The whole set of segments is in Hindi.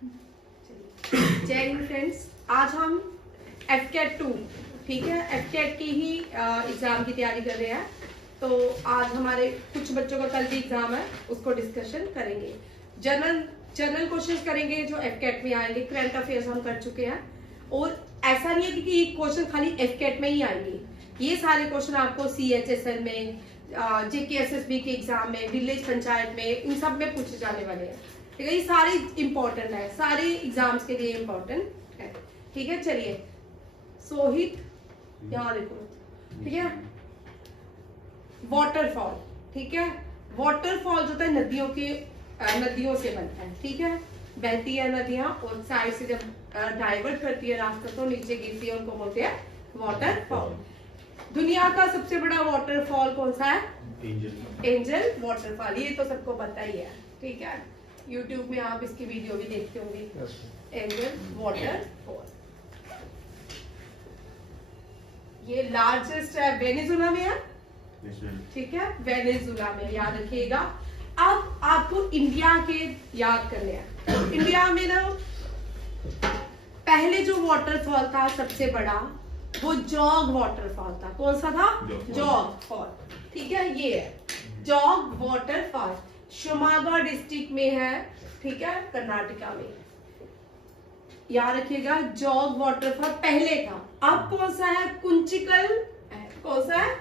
जय हिंद फ्रेंड्स, आज हम FCAT 2 ठीक है FCAT की ही एग्जाम की तैयारी कर रहे हैं। तो आज हमारे कुछ बच्चों का कल भी एग्जाम है, उसको डिस्कशन करेंगे। जनरल क्वेश्चंस करेंगे जो FCAT में आएंगे। करंट अफेयर्स हम कर चुके हैं और ऐसा नहीं है कि क्वेश्चन खाली FCAT में ही आएंगे। ये सारे क्वेश्चन आपको CHSL में, JKSSB के एग्जाम में, विलेज पंचायत में, इन सब में पूछे जाने वाले हैं। ठीक है, ये सारे इंपॉर्टेंट है, सारे एग्जाम्स के लिए इंपॉर्टेंट है। ठीक है, चलिए सोहित यहाँ देखो। ठीक है, वाटरफॉल। ठीक है, वाटरफॉल जो होता है नदियों से बनता है। ठीक है, बहती है नदियां और साइड से जब डाइवर्ट करती है रास्ता तो नीचे गिरती है, उनको बोलते हैं वाटरफॉल। दुनिया का सबसे बड़ा वाटरफॉल कौन सा है? Angel waterfall. ये तो सबको पता ही है। ठीक है, YouTube में आप इसकी वीडियो भी देखते होंगे। एंजल वाटरफॉल ये लार्जेस्ट है, वेनेजुला में है। ठीक है, वेनेजुला में, याद रखिएगा। अब आपको इंडिया के याद करने हैं। इंडिया में ना पहले जो वाटरफॉल था सबसे बड़ा, वो जॉग वाटरफॉल था। कौन सा था? Jog fall. ठीक है, ये है जॉग वाटरफॉल, शिवमोगा डिस्ट्रिक्ट में है। ठीक है, कर्नाटका में। याद रखिएगा, जॉग वाटरफॉल पहले था। अब कौन सा है? कुंचिकल। कौन सा है?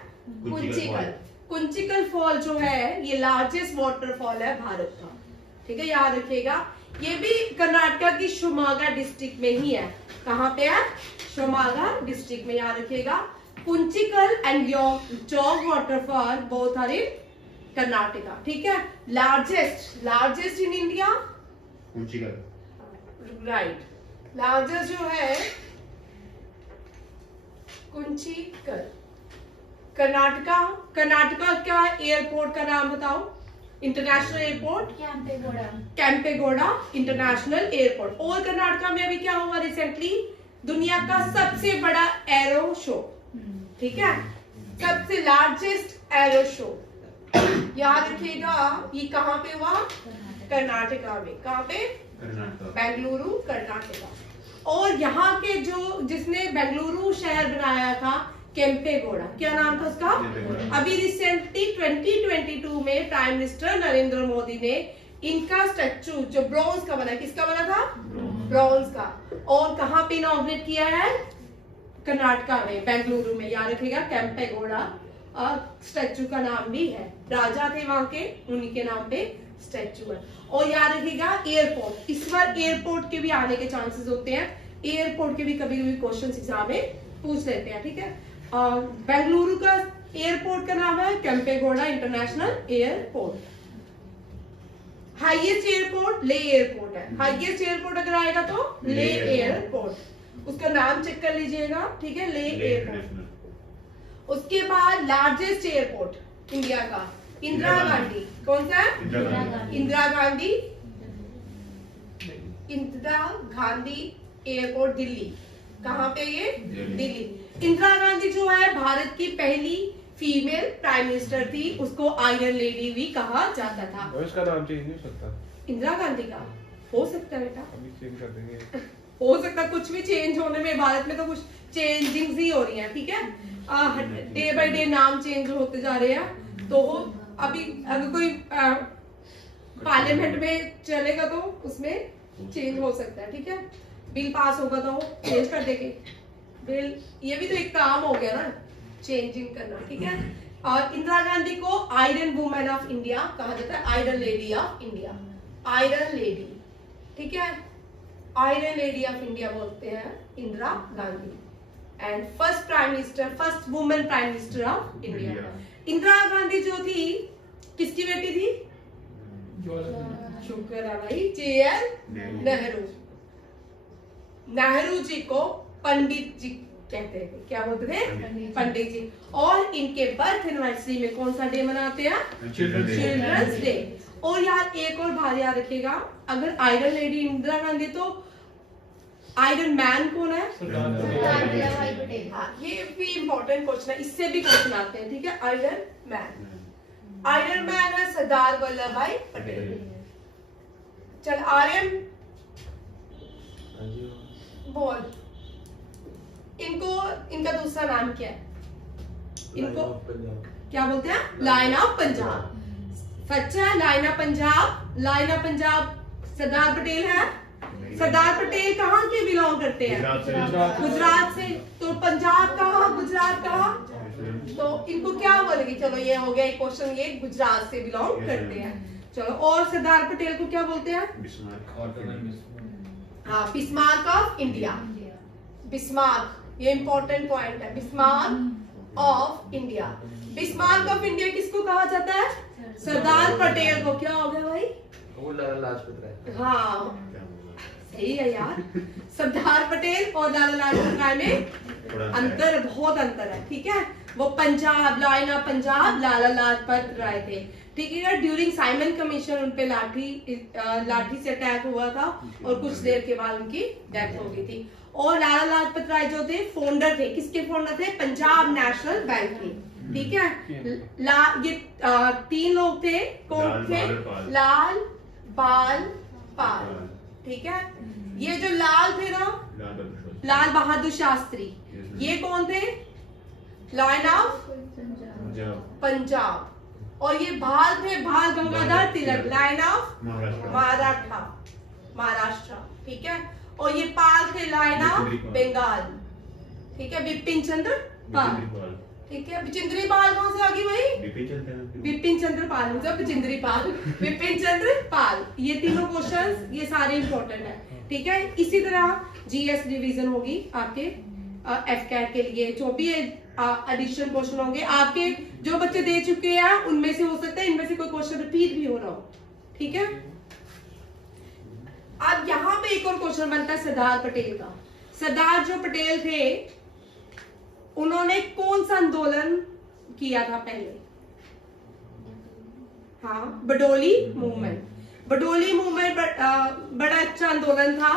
कुंचिकल। कुंचिकल फॉल जो है ये लार्जेस्ट वाटरफॉल है भारत का। ठीक है, याद रखिएगा। ये भी कर्नाटका की शिवमोगा डिस्ट्रिक्ट में ही है। कहाँ पे है? शिवमोगा डिस्ट्रिक्ट में। याद रखिएगा, Kunchikal and Jog waterfall both are in Karnataka. ठीक है, largest in India Kunchikal. Right, largest जो है कुंचिकल। कर्नाटका का एयरपोर्ट का नाम बताओ। International airport Kempegowda international airport. और कर्नाटका में अभी क्या हुआ रिसेंटली? दुनिया का सबसे बड़ा एरो शो। ठीक है, सबसे लार्जेस्ट एरो शो। याद रखिएगा, ये कहाँ पे हुआ? कर्नाटका में। कहाँ पे? बेंगलुरु, कर्नाटका। और यहाँ के जिसने बेंगलुरु शहर बनाया था, केम्पेगौड़ा। क्या नाम था उसका? अभी रिसेंटली 2022 में प्राइम मिनिस्टर नरेंद्र मोदी ने इनका स्टैचू जो ब्रॉन्ज का बना, किसका बना था? ब्रॉन्ज का। और कहाँ पे इनॉग्रेट किया है? कर्नाटका में, बेंगलुरु में। याद रखिएगा, केम्पेगौड़ा स्टैचू का नाम भी है। राजा थे वहां के, उन्हीं के नाम पे स्टैचू है। और याद रखिएगा, एयरपोर्ट। इस बार एयरपोर्ट के भी आने के चांसेस होते हैं। एयरपोर्ट के भी कभी कभी क्वेश्चन एग्जाम में पूछ लेते हैं। ठीक है, बेंगलुरु का एयरपोर्ट का नाम है Kempegowda international airport. Highest airport ले एयरपोर्ट है। हाईएस्ट एयरपोर्ट अगर आएगा तो ले एयरपोर्ट, उसका नाम चेक कर लीजिएगा। ठीक है, ले एयरपोर्ट। उसके बाद लार्जेस्ट एयरपोर्ट इंडिया का इंदिरा गांधी। कौन सा है? इंदिरा गांधी एयरपोर्ट, दिल्ली। कहाँ पे ये? दिल्ली। इंदिरा गांधी जो है भारत की पहली फीमेल प्राइम मिनिस्टर थी। उसको आयरन लेडी भी कहा जाता था। उसका नाम चेंज नहीं हो सकता? इंदिरा गांधी का हो सकता है बेटा, अभी चेंज कर देंगे। हो सकता, कुछ भी चेंज होने में, भारत में तो कुछ चेंजिंग्स ही हो रही हैं। ठीक है, डे बाय डे नाम चेंज होते जा रहे हैं। तो अभी अगर कोई पार्लियामेंट में चलेगा तो उसमें चेंज हो सकता है। ठीक है, बिल पास होगा तो चेंज कर देंगे बिल। ये भी तो एक काम हो गया ना, चेंजिंग करना। ठीक है, और इंदिरा गांधी को आयरन वुमेन ऑफ इंडिया कहा जाता है, iron lady of India. Iron lady. ठीक है, आयरन लेडी ऑफ इंडिया बोलते हैं Indira Gandhi. And first women prime minister of India. Indira Gandhi जो थी किसकी बेटी थी? शुक्र है भाई, JL नेहरू। नेहरू जी को पंडित जी कहते थे। क्या बोलते थे? पंडित जी। और इनके बर्थ एनिवर्सरी में कौन सा डे मनाते हैं? Children's day. और यार एक और बात याद रखिएगा, अगर आयरन लेडी इंदिरा गांधी तो आयरन मैन कौन है? ये भी इंपॉर्टेंट क्वेश्चन है, इससे भी क्वेश्चन आते हैं। ठीक है, आयरन मैन है सरदार वल्लभ भाई पटेल। चल, बोल। इनको इनका दूसरा नाम क्या है? इनको क्या बोलते हैं? Line of Punjab. सच है, line of Punjab. Line of Punjab Sardar Patel है। सरदार पटेल कहाँ के बिलोंग करते हैं? गुजरात से। तो पंजाब कहाँ, गुजरात कहाँ? तो इनको क्या बोलेंगे? चलो ये हो गया एक क्वेश्चन, ये गुजरात से बिलोंग करते हैं। चलो, और सरदार पटेल को क्या बोलते हैं? हाँ, बिस्मार्क ऑफ इंडिया। बिस्मार्क, ये इंपॉर्टेंट पॉइंट है। Bismarck of India. Bismarck of India किसको कहा जाता है? सरदार पटेल को। क्या हो गया भाई? वो लाला लाजपत राय। हाँ सही है यार। सरदार पटेल और लाला लाजपत राय में अंतर, बहुत अंतर है। ठीक है, वो पंजाब, लाइन ऑफ पंजाब लाला लाजपत राय थे। ठीक है, ड्यूरिंग साइमन कमीशन उनपे लाठी से अटैक हुआ था और कुछ देर के बाद उनकी डेथ हो गई थी। और लाला लाजपत राय जो थे फाउंडर थे, किसके फाउंडर थे? पंजाब नेशनल बैंक के। ठीक है, ये 3 लोग थे। कौन थे? लाल, बाल, पाल। ठीक है, ये जो लाल थे ना, लाल बहादुर शास्त्री, ये कौन थे? Line of Punjab. और ये भाल थे, भाल गंगाधर तिलक, लाइन ऑफ महाराष्ट्र। ठीक है, और ये पाल थे, लाइन ऑफ बंगाल। ठीक है, बिपिन चंद्र पाल। ठीक है, बिचिंद्री पाल कहाँ से आ गई भाई? बिपिन चंद्र पाल, मतलब बिचिंद्री पाल, बिपिन चंद्र पाल। ये तीनों क्वेश्चंस, ये सारे इंपॉर्टेंट है। ठीक है, इसी तरह जीएस रिवीजन होगी आपके एफकैट के लिए। जो भी एडिशन क्वेश्चन होंगे आपके, जो बच्चे दे चुके हैं उनमें से हो सकता है इनमें से कोई क्वेश्चन रिपीट भी हो रहा हो। ठीक है, अब यहाँ पे एक और क्वेश्चन बनता है सरदार पटेल का। सरदार जो पटेल थे, उन्होंने कौन सा आंदोलन किया था पहले? हाँ, बडोली मूवमेंट। बडोली मूवमेंट बड़ा अच्छा आंदोलन था।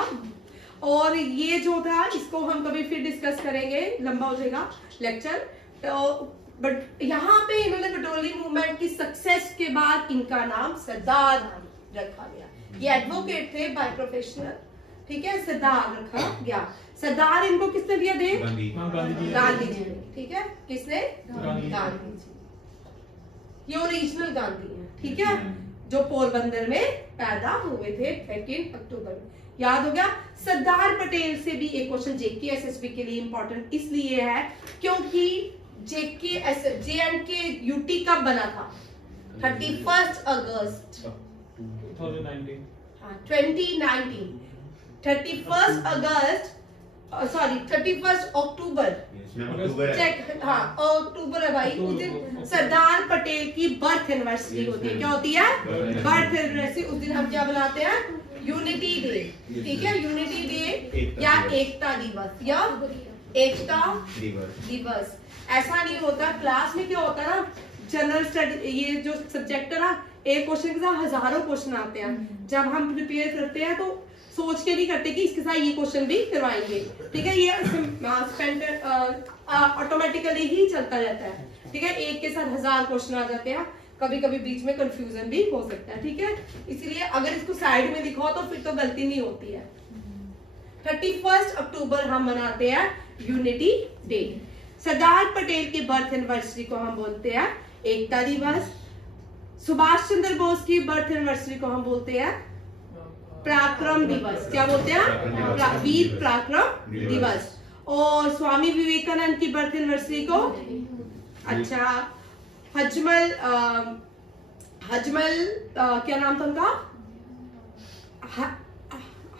और ये जो था, इसको हम कभी फिर डिस्कस करेंगे, लंबा हो जाएगा लेक्चर। तो बट यहाँ पे इन्होंने बडोली मूवमेंट की सक्सेस के बाद इनका नाम सरदार रखा गया। ये एडवोकेट थे बाय प्रोफेशनल। ठीक है, सरदार रखा गया। सरदार इनको किसने दिया थे? गांधी जी ने। ठीक है, किसने? गांधी जी। ये ओरिजिनल गांधी है। ठीक है, जो पोरबंदर में पैदा हुए थे 13 अक्टूबर में। याद हो गया? सरदार पटेल से भी एक क्वेश्चन जेके एसएसबी के लिए इंपॉर्टेंट इसलिए है क्योंकि JNK यूटी कब बना था? 31 अगस्त 2019। 31 अगस्त, सॉरी 31 अक्टूबर। चेक, हाँ अक्टूबर है भाई। उस दिन सरदार पटेल की बर्थ एनिवर्सरी होती है। क्या होती है? Birth anniversary. उस दिन हम क्या बनाते हैं? Unity day. ठीक है, यूनिटी डे या एकता दिवस या एकता दिवस। ऐसा नहीं होता क्लास में, क्या होता है ना, जनरल स्टडी ये जो सब्जेक्ट है ना, एक क्वेश्चन के साथ हजारों क्वेश्चन आते हैं। जब हम प्रिपेयर करते हैं तो सोच के नहीं करते कि इसके साथ ये क्वेश्चन भी करवाएंगे। ठीक है, ये ऑटोमेटिकली ही चलता रहता है। ठीक है, एक के साथ 1000 क्वेश्चन आ जाते हैं, कभी कभी बीच में कंफ्यूजन भी हो सकता है। ठीक है, इसलिए अगर इसको साइड में लिखो तो फिर तो गलती नहीं होती है। 31 अक्टूबर हम मनाते हैं यूनिटी डे। सरदार पटेल की बर्थ एनिवर्सरी को हम बोलते हैं एकता दिवस। सुभाष चंद्र बोस की बर्थ एनिवर्सरी को हम बोलते हैं पराक्रम दिवस। क्या बोलते हैं? वीर पराक्रम दिवस। और स्वामी विवेकानंद की बर्थ एनिवर्सरी को, अच्छा, हजमल क्या नाम था उनका?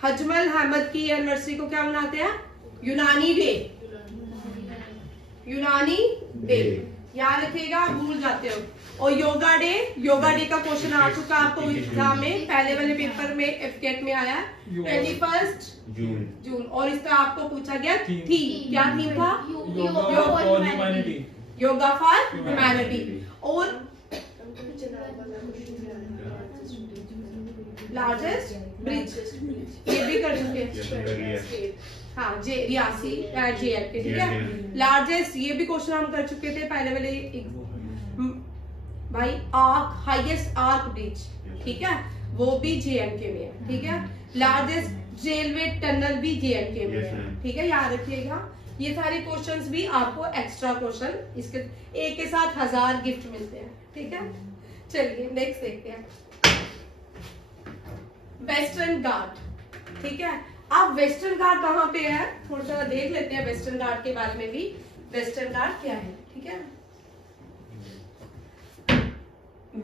हजमल अहमद की एनिवर्सरी को क्या मनाते हैं? यूनानी डे। यूनानी डे याद रखिएगा, भूल जाते हो। और योगा डे का क्वेश्चन आ चुका आपको एग्जाम में, पहले वाले पेपर में एफकेट में आया 21 जून। और इसका आपको पूछा गया थीम, क्या थीम था? Yoga for humanity. और लार्जेस्ट ब्रिज ये भी कर चुके, हाँ रियासी JNK। ठीक है, लार्जेस्ट ये भी क्वेश्चन हम कर चुके थे पहले वाले भाई। आर्क, हाईएस्ट आर्क ब्रिज, ठीक है, वो भी JNK में है। ठीक है, लार्जेस्ट रेलवे टनल भी JNK में Yes, है, ma'am. ठीक है, याद रखिएगा। ये सारे क्वेश्चंस भी आपको एक्स्ट्रा क्वेश्चन इसके एक के साथ 1000 गिफ्ट मिलते हैं, ठीक है। चलिए नेक्स्ट देखते हैं, वेस्टर्न घाट, ठीक है। अब वेस्टर्न घाट कहाँ पे है, थोड़ा सा देख लेते हैं वेस्टर्न घाट के बारे में भी। वेस्टर्न घाट क्या है, ठीक है।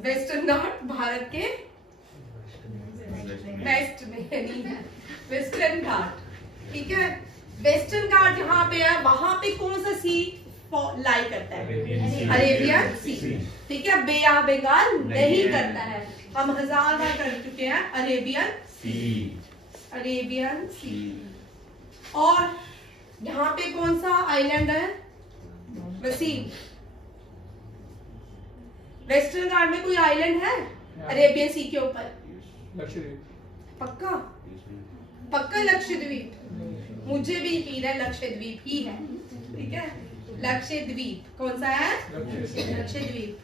वेस्टर्न घाट भारत के वेस्ट में नहीं है, वेस्टर्न घाट, ठीक है। वेस्टर्न घाट जहाँ पे है वहां पे कौन सा सी लाई करता है, अरेबियन सी, ठीक है। बे ऑफ बंगाल नहीं करता है, हम 1000 बार कर चुके हैं अरेबियन सी, अरेबियन सी। और यहाँ पे कौन सा आइलैंड है, वसीम, वेस्टर्न घाट में कोई आइलैंड है अरेबियन सी के ऊपर, पक्का पक्का लक्षद्वीप, मुझे भी यकीन है लक्षद्वीप ही है, ठीक है। लक्षद्वीप कौन सा है, लक्षद्वीप,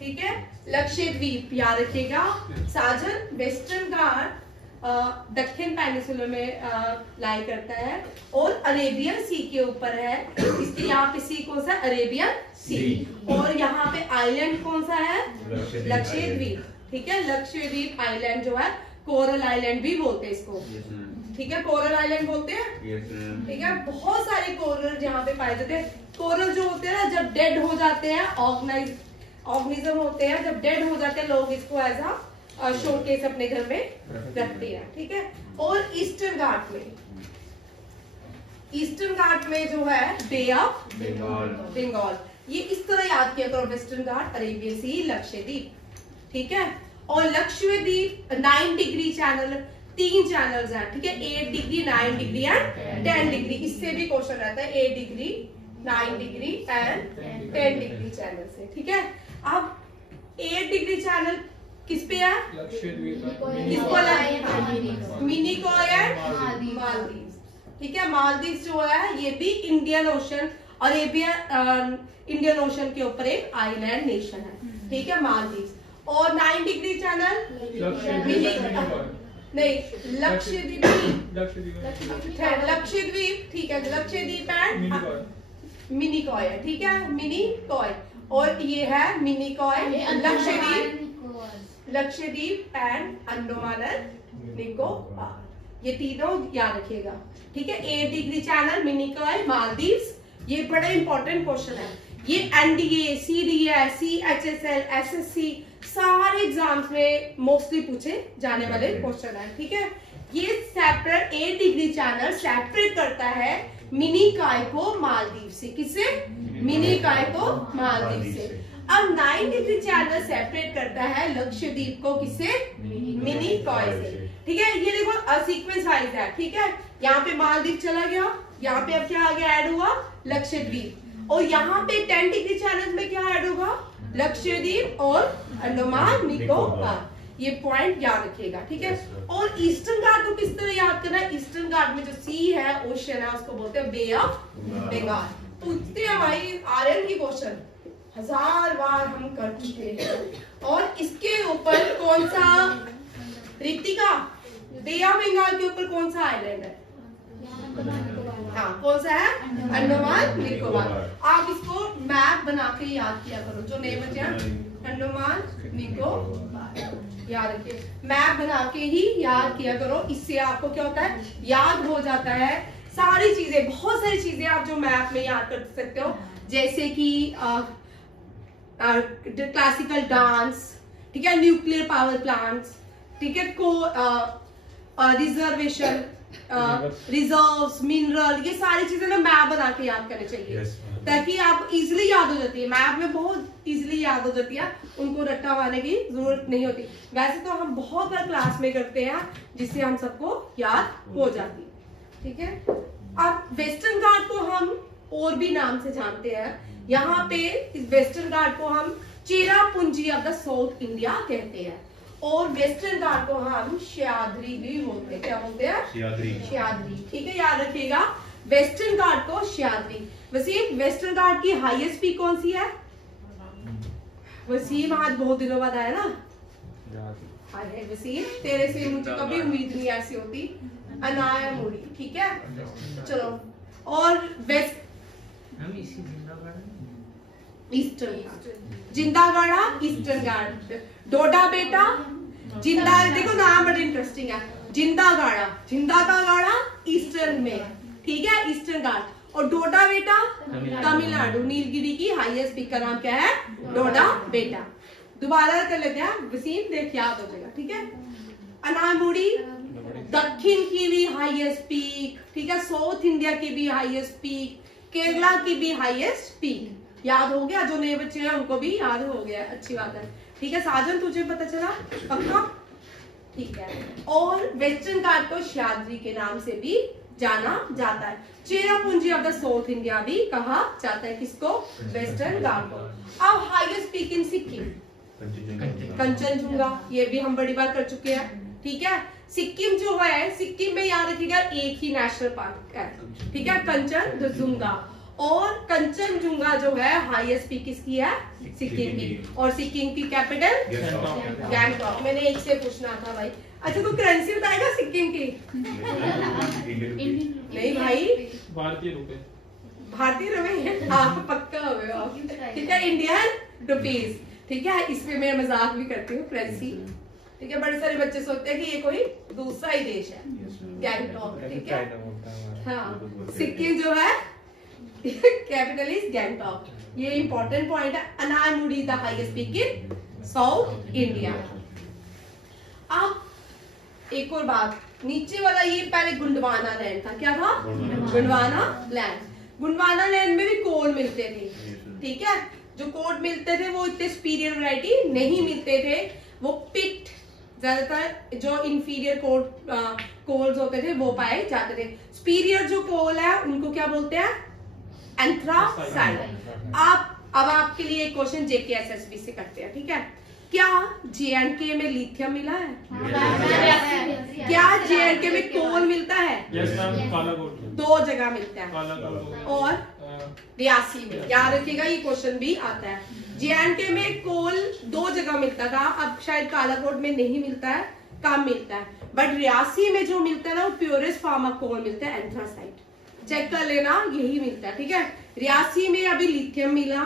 ठीक है। लक्षद्वीप याद रखिएगा। साजन वेस्टर्न घाट दक्षिण पेनिसुला में लाई करता है और अरेबियन सी के ऊपर है, इसके यहाँ पे सी कौन सा, अरेबियन सी। और यहाँ पे आइलैंड कौन सा है, लक्षद्वीप, ठीक है। लक्षद्वीप आइलैंड जो है कोरल आइलैंड भी बोलते हैं इसको, ठीक है, कोरल आइलैंड बोलते हैं, ठीक है। बहुत सारे कोरल यहाँ पे पाए जाते हैं। कोरल जो होते हैं ना जब डेड हो जाते हैं, ऑर्गेनिज्म होते हैं, जब डेड हो जाते हैं लोग इसको एज अ शोकेस अपने घर में रखते हैं, ठीक है। और ईस्टर्न घाट में, ईस्टर्न घाट में जो है बे ऑफ बंगाल, ये इस तरह याद किया करो, वेस्टर्न घाट, अरेबियन सी, लक्षद्वीप, ठीक है। और लक्षद्वीप 9 डिग्री चैनल, 3 चैनल्स हैं, ठीक है, 8 डिग्री, 9 डिग्री एंड 10 डिग्री। इससे भी क्वेश्चन रहता है 8 degree, 9 degree and 10 degree channel से, ठीक है। अब 8 डिग्री चैनल किस पे है, किसको है, मिनिकॉय एंड मालदीव, ठीक है। मालदीव जो है ये भी Indian ocean, Arabian Indian ocean के ऊपर एक आइलैंड नेशन है, ठीक है, मालदीव। और 9 डिग्री चैनल नहीं, लक्षद्वीप, लक्षद्वीप, ठीक है, लक्षद्वीप एंड मिनिकॉय, ठीक है, मिनिकॉय। और ये है मिनिकॉय, लक्षद्वीप, लक्षद्वीप एंड अंडमान एंड निकोबार, ये तीनों याद रखिएगा, ठीक है। 8 डिग्री चैनल, मिनिकॉय, मालदीव्स, ये बड़ा इंपॉर्टेंट क्वेश्चन है। ये NDA, CDA, CHSL, SSC सारे एग्जाम्स में मोस्टली पूछे जाने वाले क्वेश्चन है, ठीक है। ये सेपरेट 8 डिग्री चैनल सेपरेट करता है मिनिकॉय को मालदीव से, किससे, मिनिकॉय को मालदीव से। अब 9 डिग्री चैनल सेपरेट करता है लक्षद्वीप को, किससे, मिनिकॉय से, ठीक है। ये देखो सीक्वेंस वाइज है, ठीक है। यहाँ पे मालदीव चला गया, यहाँ पे अब क्या आ गया, ऐड हुआ लक्षद्वीप। और यहाँ पे 10 डिग्री चैनल में क्या ऐड होगा, लक्षद्वीप और अंडमान निकोबार, ये पॉइंट याद रखिएगा, ठीक है। और ईस्टर्न घाट को किस तरह याद करना है, ईस्टर्न घाट में जो सी है, ओशन है, उसको बोलते हैं बे ऑफ बंगाल। पूछते हैं भाई आर्यन की क्वेश्चन 1000 बार हम कर चुके हैं। और इसके ऊपर कौन सा, रितिका, बे ऑफ बंगाल के ऊपर कौन सा आइलैंड है, हाँ कौन सा है, अंडमान निकोबार। आप इसको मैप बना के याद किया करो, जो नए बच्चे हैं अंडमान निकोबार याद रखिए, मैप बना के ही याद किया करो, इससे आपको क्या होता है, याद हो जाता है सारी चीजें, बहुत सारी चीजें आप जो मैप में याद कर सकते हो, जैसे कि क्लासिकल डांस, ठीक है, न्यूक्लियर पावर प्लांट्स, ठीक है, को रिजर्वेशन, रिजर्व्स, मिनरल, ये सारी चीजें ना मैप बना के याद करनी चाहिए, ताकि आप इजीली याद हो जाती है, मैप में बहुत इजीली याद हो जाती है, उनको रट्टा मारने की जरूरत नहीं होती। वैसे तो हम बहुत बार क्लास में करते हैं जिससे हम सबको याद हो जाती है, ठीक है। अब वेस्टर्न घाट को हम और भी नाम से जानते हैं, यहाँ पे इस वेस्टर्न घाट को हम Cherrapunji of the south India कहते हैं, और वेस्टर्न घाट को हम सह्याद्री भी बोलते हैं, क्या बोलते हैं, सह्याद्री, ठीक है, याद रखिएगा, वेस्टर्न घाट को सह्याद्री। वसीम, वेस्टर्न घाट की हाईएस्ट पीक कौन सी है, वसीम आज बहुत दिनों बाद आया ना, वसीम तेरे से मुझे कभी उम्मीद नहीं ऐसी होती, अनायामुड़ी, ठीक है। चलो, और वेस्ट ईस्टर्न घाट, जिंदावाड़ा ईस्टर्न घाट, डोडा बेटा जिंदा, देखो नाम बड़ा इंटरेस्टिंग है, जिंदागाड़ा, जिंदा का गाड़ा ईस्टर्न में, ठीक है, ईस्टर्न घाट। और डोडा बेटा तमिलनाडु, नीलगिरी की हाईएस्ट पीक का नाम क्या है? डोडा बेटा। दोबारा कर लेते हैं, वसीम देख याद हो जाएगा, ठीक है। अनामुड़ी दक्षिण की भी हाईएस्ट पीक, ठीक है, साउथ इंडिया की भी हाईएस्ट पीक, केरला की भी हाईएस्ट पीक। याद हो गया? जो नए बच्चे हैं उनको भी याद हो गया, अच्छी बात है, ठीक है। साजन तुझे पता चला पक्का? ठीक है। और वेस्टर्न घाट को सह्याद्री के नाम से भी जाना जाता है। Cherrapunji of the south India भी कहा जाता है किसको? वेस्टर्न घाट को। अब हाईएस्ट पीक इन सिक्किम, कंचनजुंगा, ये भी हम बड़ी बार कर चुके हैं, ठीक है। सिक्किम जो है, सिक्किम में याद रखिएगा एक ही नेशनल पार्क है, ठीक है, कंचनजुंगा। और कंचनजुंगा जो है हाईएस्ट पीक किसकी है? सिक्किम की। और सिक्किम की कैपिटल गैंगटॉक। मैंने एक से पूछना था भाई। अच्छा, तो करेंसी बताएगा सिक्किम की? नहीं भाई, भारतीय रुपए, भारतीय रुपए, आप पक्का हो गए, ठीक है, इंडियन रुपीज, ठीक है। इसमें मैं मजाक भी करती हूँ, करेंसी, ठीक है। बड़े सारे बच्चे सोचते हैं कि ये कोई दूसरा ही देश है, गैंगटॉक, ठीक है। हाँ, सिक्किम जो है कैपिटल इज गैंगटॉक, ये इंपॉर्टेंट पॉइंट है। Anamudi the highest peak in south India. अब एक और बात, नीचे वाला ये पहले गुंडवाना लैंड था, क्या था? गुंडवाना लैंड। गुंडवाना लैंड में भी कोल मिलते थे, ठीक है। जो कोल मिलते थे वो इतने सुपीरियर वैरायटी नहीं मिलते थे, वो पिट, ज्यादातर जो इंफीरियर कोल्स होते थे वो पाए जाते थे। सुपीरियर जो कोल है उनको क्या बोलते हैं? एंथ्रासाइट। अब आपके लिए एक क्वेश्चन जेकेएसएसबी से करते हैं, ठीक है। क्या जेएंडके में लिथियम मिला है? क्या जेएंडके में कोल मिलता है? दो जगह मिलता है, और रियासी में। याद रखिएगा, ये क्वेश्चन भी आता है। जेएंडके में कोल दो जगह मिलता था, अब शायद कालाकोट में नहीं मिलता है, कम मिलता है, बट रियासी में जो मिलता है ना वो प्योरेस्ट फॉर्म ऑफ कोल मिलता है, एंथ्रासाइट। चेक कर लेना, यही मिलता है, ठीक है। रियासी में अभी लिथियम मिला,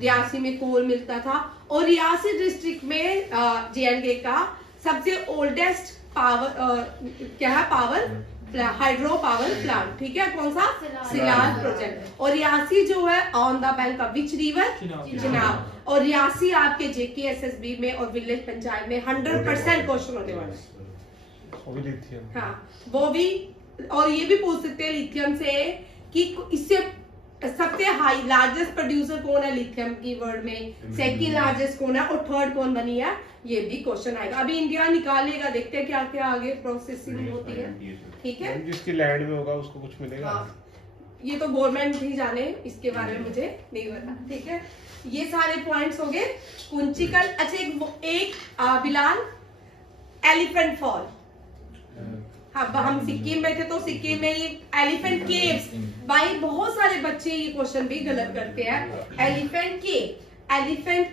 रियासी में कोल मिलता था। और रियासी डिस्ट्रिक्ट में जेएंडके का सबसे ओल्डेस्ट पावर क्या है? पावर हाइड्रो पावर प्लांट, ठीक है। कौन सा? सिलाल प्रोजेक्ट। और रियासी जो है on the bank of which river? Chenab. और रियासी आपके जेकेएसएसबी में और विलेज पंचायत में 100% क्वेश्चन होने वाला है। हाँ, वो भी। और ये भी पूछ सकते हैं लिथियम से कि इससे सबसे हाई लार्जेस्ट प्रोड्यूसर कौन है लिथियम की वर्ल्ड में, सेकंड लार्जेस्ट कौन है, और थर्ड कौन बनी है? ये भी क्वेश्चन आएगा। अभी इंडिया निकालेगा, देखते हैं क्या क्या आगे प्रोसेसिंग होती है, ठीक है। जिसकी लैंड में होगा उसको कुछ मिलेगा। ये तो गवर्नमेंट ही जाने, इसके बारे में मुझे नहीं पता, ठीक है। ये सारे पॉइंट्स हो गए कुंचिकल। अच्छा, एक बिलाल, एलिफेंट फॉल। हाँ, हम सिक्किम में थे तो सिक्किम में ये एलिफेंट केव्स, भाई बहुत सारे बच्चे ये क्वेश्चन भी गलत करते हैं। एलिफेंट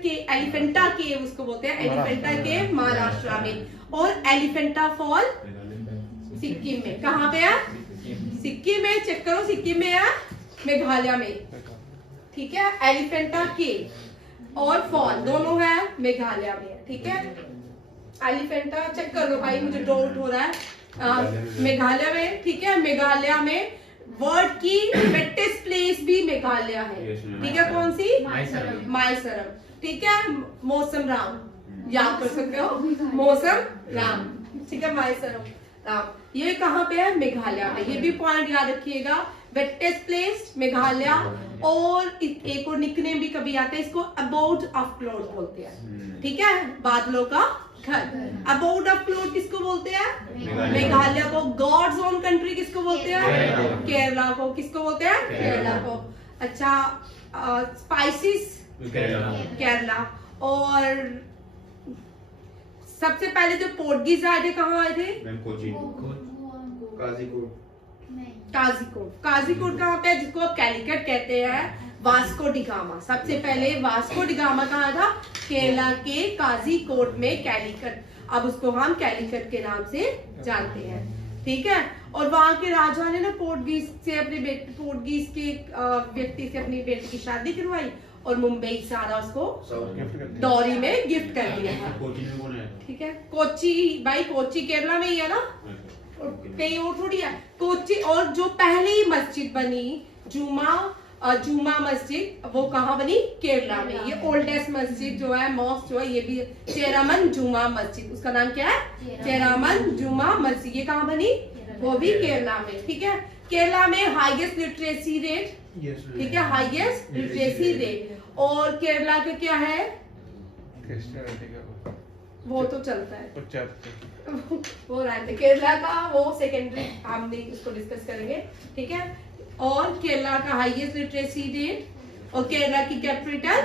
के एलिफेंटा केव उसको बोलते हैं, एलिफेंटा केव महाराष्ट्र में, और एलिफेंटा फॉल सिक्किम में। कहाँ पे है? सिक्किम में, चेक करो, सिक्किम में है, मेघालय में, ठीक है। एलिफेंटा केव और फॉल दोनों है मेघालय में, ठीक है। एलिफेंटा चेक कर लो भाई, मुझे डाउट हो रहा है। मेघालय में, ठीक है। मेघालय में वर्ल्ड की वेटेस्ट प्लेस भी मेघालय है, ठीक है। कौन सी? माइसरम, ठीक है। मौसम राम, याद कर सकते हो, मौसम राम, ठीक है। माइसरम राम, ये कहाँ पे है? मेघालय में। ये भी पॉइंट याद रखिएगा, वेटेस्ट प्लेस मेघालय। और एक और निकनेम भी कभी आता है, इसको अबाउट ऑफ क्लाउड बोलते हैं, ठीक है, बादलों का घर। अबाउट ऑफ क्लाउड किसको बोलते हैं? मेघालय को। गॉड्स ओन कंट्री किसको बोलते हैं? केरला को। किसको बोलते हैं? केरला को। अच्छा, स्पाइसेस केरला। और सबसे पहले जो पोर्टुगीज आए थे कहाँ आए थे? काजीकोट कहाँ पे, जिसको आप कैलिकट कहते हैं। वास्को डिगामा, सबसे पहले वास्को डिगामा कहाँ था? केरला के काजीकोट में, कैलिकट। अब उसको हम कैलिकट के नाम से जानते हैं, ठीक है। और वहां के राजा ने ना पोर्टुगीज के व्यक्ति से अपनी बेटी की शादी करवाई और मुंबई सारा उसको डॉरी में गिफ्ट कर दिया था। ठीक है, कोची भाई, कोची केरला में ही है ना, कहीं और थोड़ी है कोची। और जो पहली मस्जिद बनी जुमा मस्जिद, वो कहाँ बनी? केरला में। ये ओल्डेस्ट मस्जिद जो है, मॉस्क जो है, ये भी चेरामन जुमा मस्जिद, उसका नाम क्या है? चेरामन जुमा मस्जिद। ये कहाँ बनी? वो भी केरला में। ठीक है, केरला में हाईएस्ट लिटरेसी रेट, ठीक है, हाईएस्ट लिटरेसी रेट। और केरला का क्या है? वो तो चलता है वो रहते केरला का, वो सेकेंडरी, हम नहीं उसको डिस्कस करेंगे। ठीक है, और केरला का हाईएस्ट लिटरेसी रेट और केरला की कैपिटल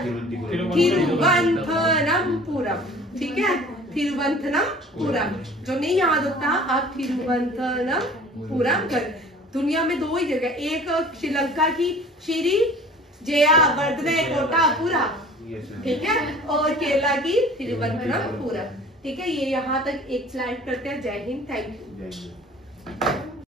तिरुवनंतपुरम। ठीक है, तिरुवनंतपुरम। जो नहीं याद होता आप तिरुवनंतपुरम कर। दुनिया में 2 ही जगह, एक श्रीलंका की श्री जयावर्धने कोटापुरा, ठीक है, और केरला की तिरुवनंतपुरम। ठीक है, ये यहाँ तक एक स्लाइड करते हैं। जय हिंद, थैंक यू।